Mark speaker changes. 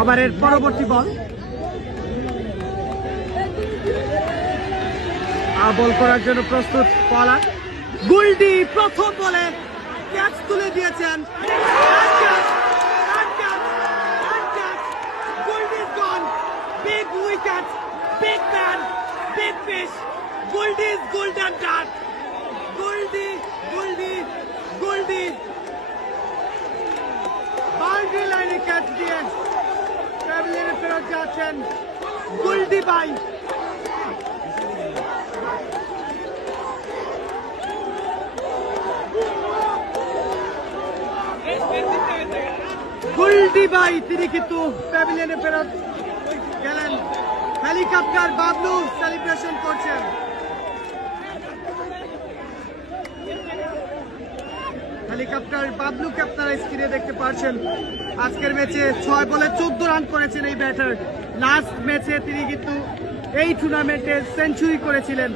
Speaker 1: ওভারের পরবর্তী বল। বল করার জন্য প্রস্তুত পলা গুলডি প্রথম বলে ক্যাচ তুলে দিয়েছেন। Goldie golden duck Goldie Goldie catch দিয়ে প্যাভিলিয়নে ফেরত যাচ্ছেন গোল্ডি বাই গোল্ডি বাই তিনি কিন্তু প্যাভিলিয়নে ফেরত গেলেন। হেলিকপ্টার বাবলু সেলিব্রেশন করছেন। হেলিকপ্টার বাবলুকে আপনারা স্ক্রিনে দেখতে পাচ্ছেন আজকের ম্যাচে ছয় বলে চোদ্দ রান করেছেন এই ব্যাটার। লাস্ট ম্যাচে তিনি কিন্তু এই টুর্নামেন্টে সেঞ্চুরি করেছিলেন।